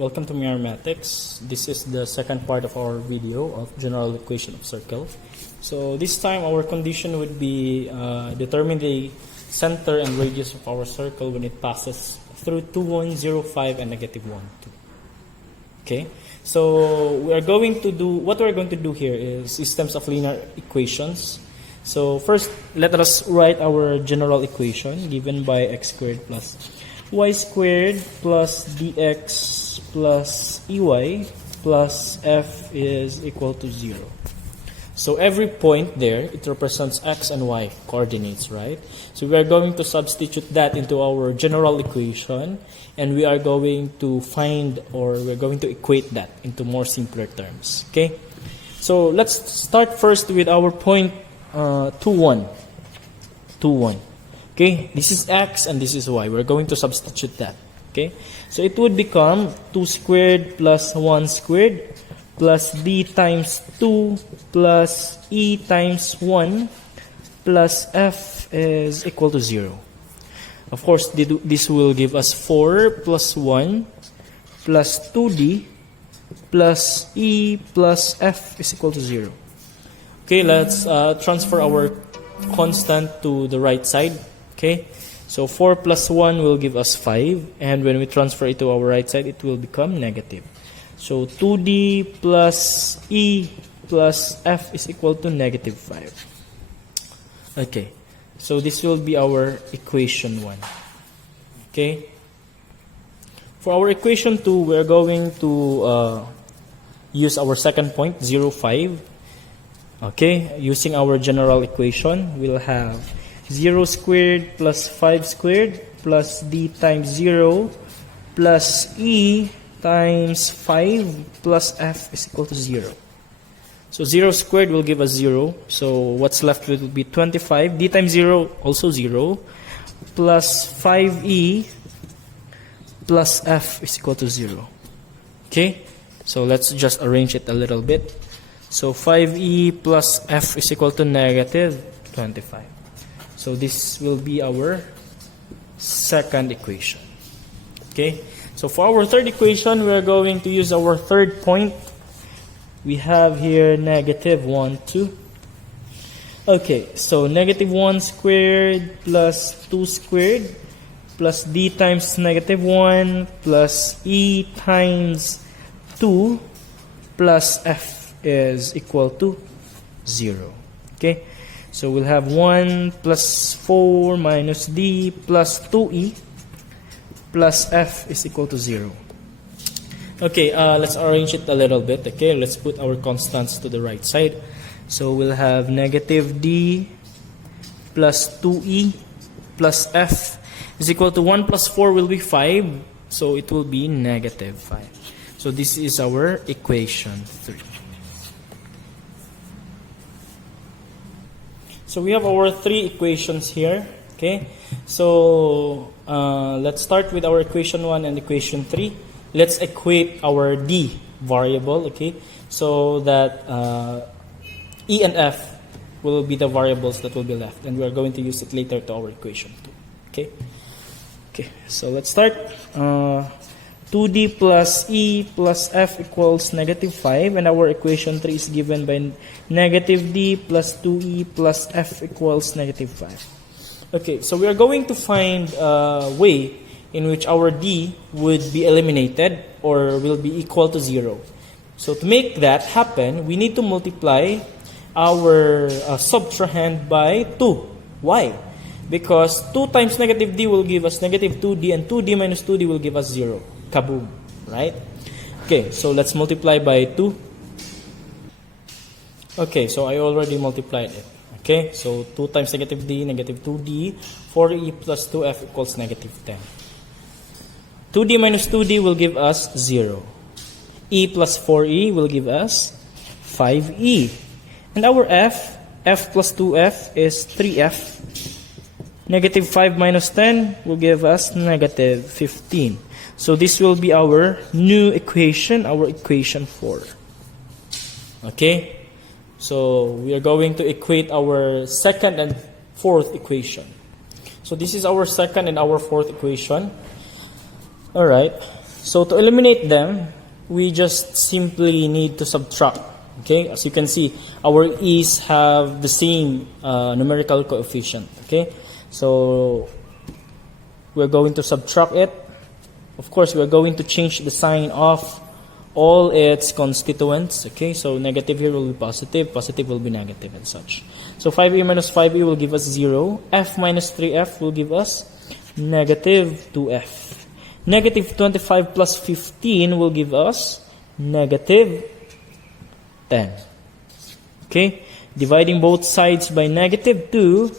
welcome to Mathematics. This is the second part of our video of general equation of circle. So this time our condition would be determine the center and radius of our circle when it passes through 2, 1, 0, 5 and negative 1, 2. Okay, so we are going to do, what we're going to do here is systems of linear equations. So first, let us write our general equation given by x squared plus y squared plus dx plus ey plus f is equal to 0. So every point there, it represents x and y coordinates, right? So we are going to substitute that into our general equation, and we are going to find, or we're going to equate that into more simpler terms, okay? So let's start first with our point 2, 1. 2, 1. Okay, this is x and this is y. We're going to substitute that. Okay, so it would become 2 squared plus 1 squared plus d times 2 plus e times 1 plus f is equal to 0. Of course, this will give us 4 plus 1 plus 2d plus e plus f is equal to 0. Okay, let's transfer our constant to the right side. Okay, so 4 plus 1 will give us 5, and when we transfer it to our right side, it will become negative. So 2d plus e plus f is equal to negative 5. Okay, so this will be our equation 1. Okay, for our equation 2, we are going to use our second point, 0, 5. Okay, using our general equation, we'll have 0 squared plus 5 squared plus d times 0 plus e times 5 plus f is equal to 0. So 0 squared will give us 0. So what's left will be 25. D times 0 also 0 plus 5e plus f is equal to 0. Okay, so let's just arrange it a little bit. So 5e plus f is equal to negative 25. So this will be our second equation. Okay, so for our third equation, we are going to use our third point. We have here negative 1, 2. Okay, so negative 1 squared plus 2 squared plus d times negative 1 plus e times 2 plus f is equal to 0. Okay, so we'll have 1 plus 4 minus d plus 2e plus f is equal to 0. Okay, let's arrange it a little bit. Okay, let's put our constants to the right side. So we'll have negative d plus 2e plus f is equal to 1 plus 4 will be 5. So it will be negative 5. So this is our equation 3. So we have our 3 equations here. Okay, so let's start with our equation 1 and equation 3. Let's equate our d variable, okay, so that e and f will be the variables that will be left, and we are going to use it later to our equation 2. Okay, so let's start. 2d plus e plus f equals negative 5, and our equation 3 is given by negative d plus 2e plus f equals negative 5. Okay, so we are going to find a way in which our d would be eliminated or will be equal to 0. So to make that happen, we need to multiply our subtrahend by 2. Why? Because 2 times negative d will give us negative 2d, and 2d minus 2d will give us 0. Kaboom, right? Okay, so let's multiply by 2. Okay, so I already multiplied it. Okay, so 2 times negative d, negative 2d, 4e plus 2f equals negative 10. 2d minus 2d will give us 0. E plus 4e will give us 5e. And our f plus 2f is 3f. Negative 5 minus 10 will give us negative 15. So this will be our new equation, our equation 4. Okay? So we are going to equate our second and fourth equation. So this is our second and our fourth equation. Alright. So to eliminate them, we just simply need to subtract. Okay, as you can see, our e's have the same numerical coefficient. Okay, so we're going to subtract it. Of course, we're going to change the sign of all its constituents. Okay, so negative here will be positive, positive will be negative, and such. So 5e minus 5e will give us 0. F minus 3f will give us negative 2f. Negative 25 plus 15 will give us negative 10. Okay, dividing both sides by negative 2,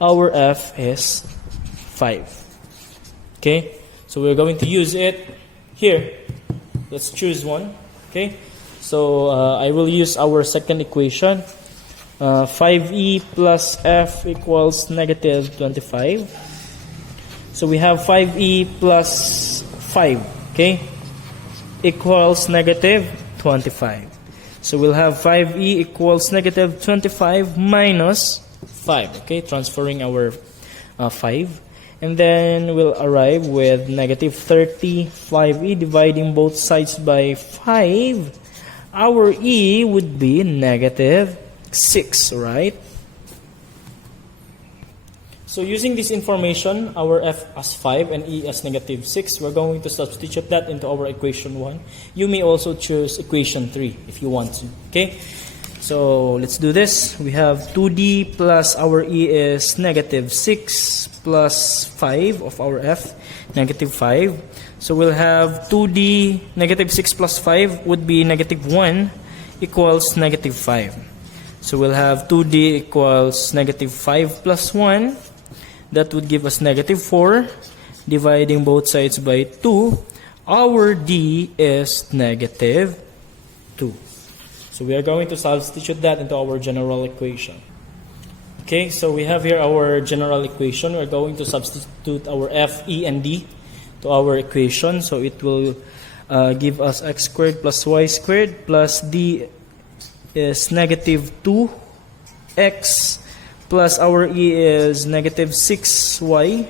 our f is 5. Okay, so we're going to use it here. Let's choose one. Okay, so I will use our second equation. 5e plus f equals negative 25. So we have 5e plus 5, okay, equals negative 25. So we'll have 5e equals negative 25 minus 5, okay, transferring our 5. And then we'll arrive with negative 30, 5e, dividing both sides by 5. Our e would be negative 6, right? So using this information, our f as 5 and e as negative 6, we're going to substitute that into our equation 1. You may also choose equation 3 if you want to. Okay? So let's do this. We have 2d plus our e is negative 6 plus 5 of our f, negative 5. So we'll have 2d, negative 6 plus 5 would be negative 1 equals negative 5. So we'll have 2d equals negative 5 plus 1. That would give us negative 4. Dividing both sides by 2, our d is negative 2. So we are going to substitute that into our general equation. Okay, so we have here our general equation. We're going to substitute our f, e, and d to our equation. So it will give us x squared plus y squared plus d is negative 2x plus our e is negative 6y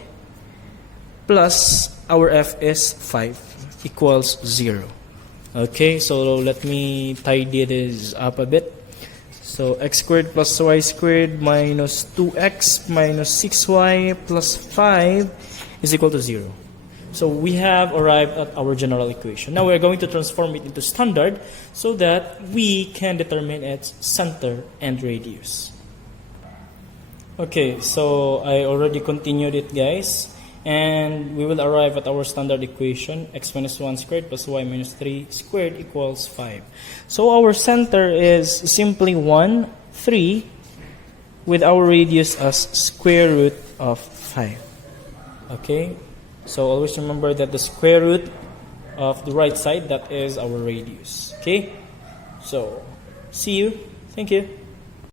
plus our f is 5 equals 0. Okay, so let me tidy this up a bit. So x squared plus y squared minus 2x minus 6y plus 5 is equal to 0. So we have arrived at our general equation. Now we're going to transform it into standard so that we can determine its center and radius. Okay, so I already continued it, guys. And we will arrive at our standard equation, x minus 1 squared plus y minus 3 squared equals 5. So our center is simply 1, 3, with our radius as square root of 5. Okay, so always remember that the square root of the right side, that is our radius. Okay, so see you. Thank you.